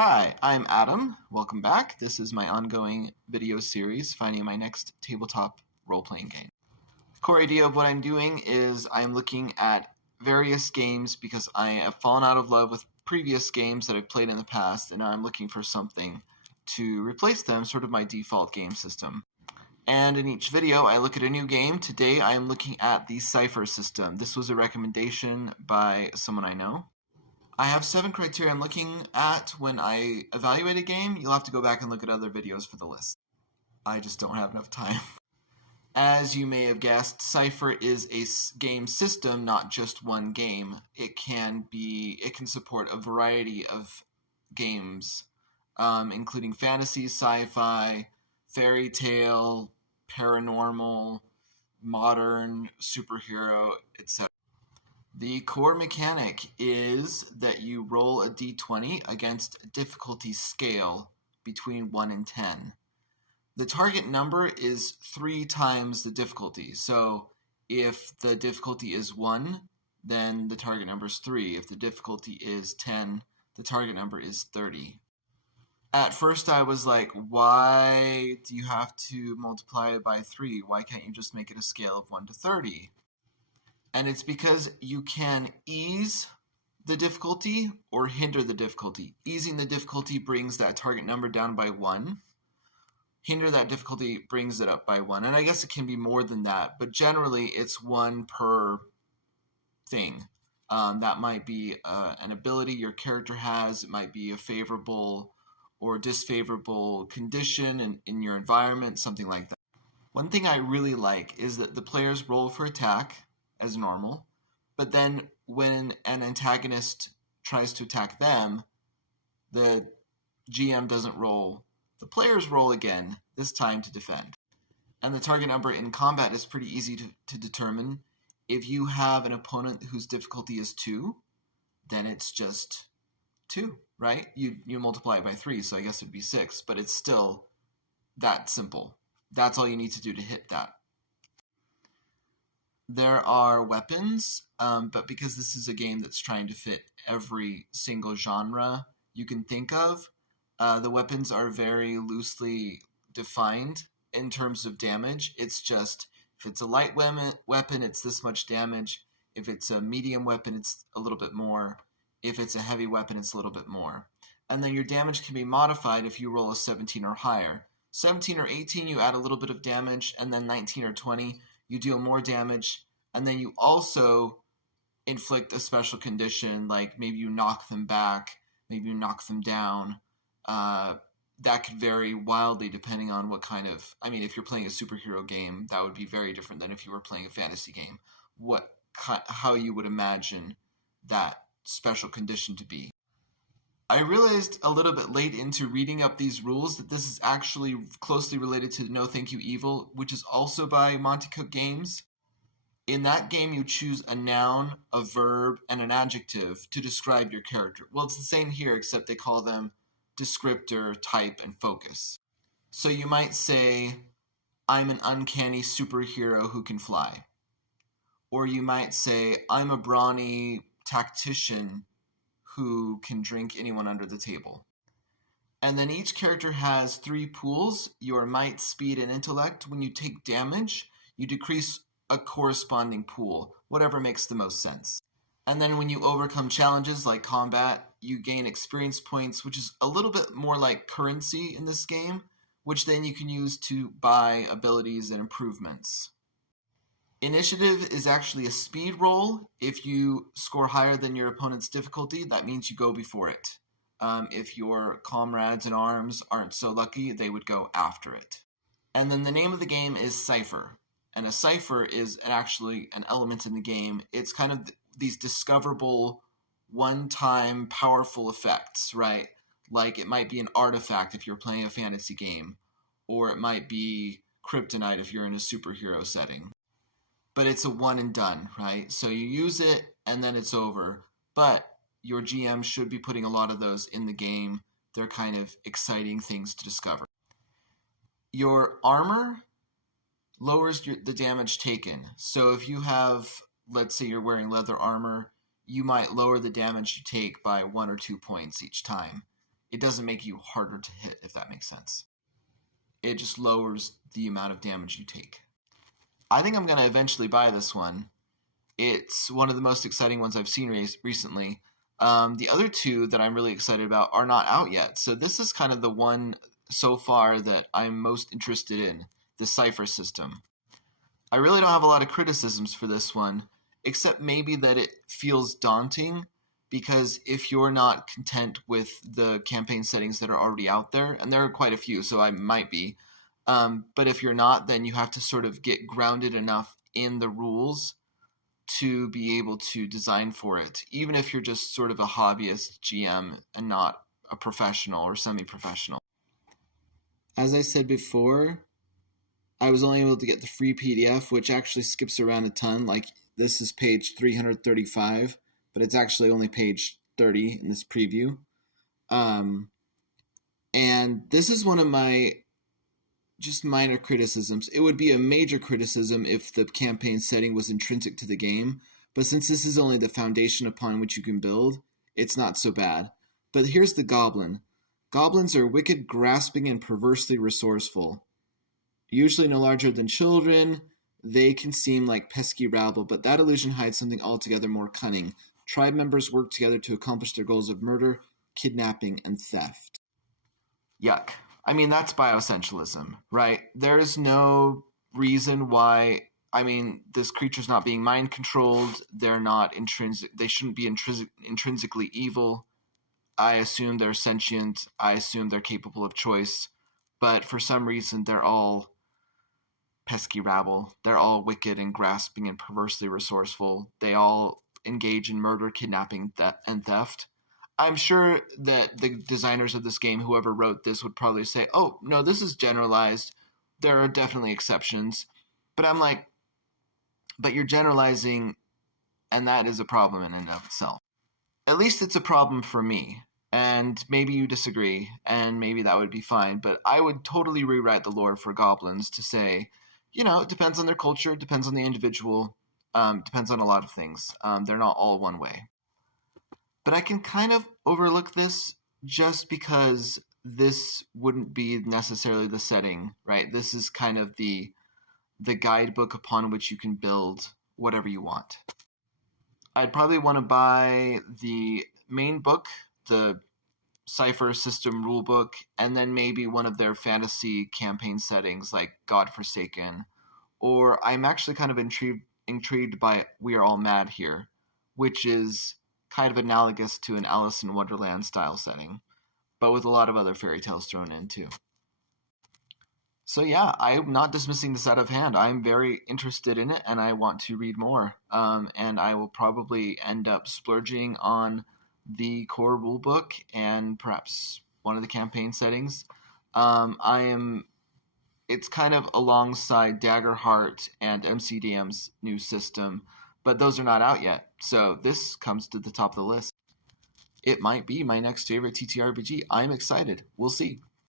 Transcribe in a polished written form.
Hi, I'm Adam. Welcome back. This is my ongoing video series, finding my next tabletop role-playing game. The core idea of what I'm doing is I'm looking at various games because I have fallen out of love with previous games that I've played in the past, and now I'm looking for something to replace them, sort of my default game system. And in each video, I look at a new game. Today, I am looking at the Cypher system. This was a recommendation by someone I know. I have 7 criteria I'm looking at when I evaluate a game. You'll have to go back and look at other videos for the list. I just don't have enough time. As you may have guessed, Cypher is a game system, not just one game. It can support a variety of games, including fantasy, sci-fi, fairy tale, paranormal, modern, superhero, etc. The core mechanic is that you roll a d20 against a difficulty scale between 1 and 10. The target number is 3 times the difficulty. So if the difficulty is 1, then the target number is 3. If the difficulty is 10, the target number is 30. At first I was like, why do you have to multiply it by 3? Why can't you just make it a scale of 1 to 30? And it's because you can ease the difficulty or hinder the difficulty. Easing the difficulty brings that target number down by 1. Hinder that difficulty brings it up by 1. And I guess it can be more than that, but generally it's 1 per thing. That might be an ability your character has. It might be a favorable or disfavorable condition in your environment, something like that. One thing I really like is that the players roll for attack as normal, but then when an antagonist tries to attack them, the GM doesn't roll. The players roll again, this time to defend. And the target number in combat is pretty easy to determine. If you have an opponent whose difficulty is 2, then it's just 2, right? You multiply it by 3, so I guess it'd be 6, but it's still that simple. That's all you need to do to hit that. There are weapons, but because this is a game that's trying to fit every single genre you can think of, the weapons are very loosely defined in terms of damage. It's just, if it's a light weapon, it's this much damage. If it's a medium weapon, it's a little bit more. If it's a heavy weapon, it's a little bit more. And then your damage can be modified if you roll a 17 or higher. 17 or 18, you add a little bit of damage, and then 19 or 20, you deal more damage, and then you also inflict a special condition, like maybe you knock them back, maybe you knock them down. That could vary wildly depending on what kind of... if you're playing a superhero game, that would be very different than if you were playing a fantasy game. How you would imagine that special condition to be. I realized a little bit late into reading up these rules that this is actually closely related to No Thank You Evil, which is also by Monte Cook Games. In that game, you choose a noun, a verb, and an adjective to describe your character. Well, it's the same here, except they call them descriptor, type, and focus. So you might say, I'm an uncanny superhero who can fly. Or you might say, I'm a brawny tactician who can drink anyone under the table. And then each character has 3 pools, your might, speed, and intellect. When you take damage, you decrease a corresponding pool, whatever makes the most sense. And then when you overcome challenges like combat, you gain experience points, which is a little bit more like currency in this game, which then you can use to buy abilities and improvements. Initiative is actually a speed roll. If you score higher than your opponent's difficulty, that means you go before it. If your comrades in arms aren't so lucky, they would go after it. And then the name of the game is Cypher. And a cipher is actually an element in the game. It's kind of these discoverable, one-time, powerful effects, right? Like it might be an artifact if you're playing a fantasy game, or it might be kryptonite if you're in a superhero setting. But it's a one and done, right? So you use it, and then it's over. But your GM should be putting a lot of those in the game. They're kind of exciting things to discover. Your armor lowers the damage taken. So if you have, let's say you're wearing leather armor, you might lower the damage you take by 1 or 2 points each time. it doesn't make you harder to hit, if that makes sense. It just lowers the amount of damage you take. I think I'm going to eventually buy this one. It's one of the most exciting ones I've seen recently. The other two that I'm really excited about are not out yet. So this is kind of the one so far that I'm most interested in, the Cypher system. I really don't have a lot of criticisms for this one, except maybe that it feels daunting, because if you're not content with the campaign settings that are already out there, and there are quite a few, so I might be, but if you're not, then you have to sort of get grounded enough in the rules to be able to design for it, even if you're just sort of a hobbyist GM and not a professional or semi-professional. As I said before, I was only able to get the free PDF, which actually skips around a ton. Like, this is page 335, but it's actually only page 30 in this preview. And this is one of my just minor criticisms. It would be a major criticism if the campaign setting was intrinsic to the game, but since this is only the foundation upon which you can build, it's not so bad. But here's the goblin. Goblins are wicked, grasping, and perversely resourceful. Usually no larger than children, they can seem like pesky rabble, but that illusion hides something altogether more cunning. Tribe members work together to accomplish their goals of murder, kidnapping, and theft. Yuck. I mean, that's bioessentialism, right? There is no reason why, this creature's not being mind controlled. They're not they shouldn't be intrinsically evil. I assume they're sentient. I assume they're capable of choice. But for some reason, they're all pesky rabble. They're all wicked and grasping and perversely resourceful. They all engage in murder, kidnapping, and theft. I'm sure that the designers of this game, whoever wrote this, would probably say, oh, no, this is generalized. There are definitely exceptions. But I'm like, but you're generalizing, and that is a problem in and of itself. At least it's a problem for me. And maybe you disagree, and maybe that would be fine. But I would totally rewrite the lore for goblins to say, it depends on their culture, depends on the individual, depends on a lot of things. They're not all one way. But I can kind of overlook this just because this wouldn't be necessarily the setting, right? This is kind of the guidebook upon which you can build whatever you want. I'd probably want to buy the main book, the Cypher system rulebook, and then maybe one of their fantasy campaign settings like Godforsaken. Or I'm actually kind of intrigued by We Are All Mad Here, which is kind of analogous to an Alice in Wonderland style setting, but with a lot of other fairy tales thrown in too. So yeah, I'm not dismissing this out of hand. I'm very interested in it, and I want to read more. And I will probably end up splurging on the core rulebook and perhaps one of the campaign settings. It's kind of alongside Daggerheart and MCDM's new system, but those are not out yet, so this comes to the top of the list. It might be my next favorite TTRPG. I'm excited. We'll see.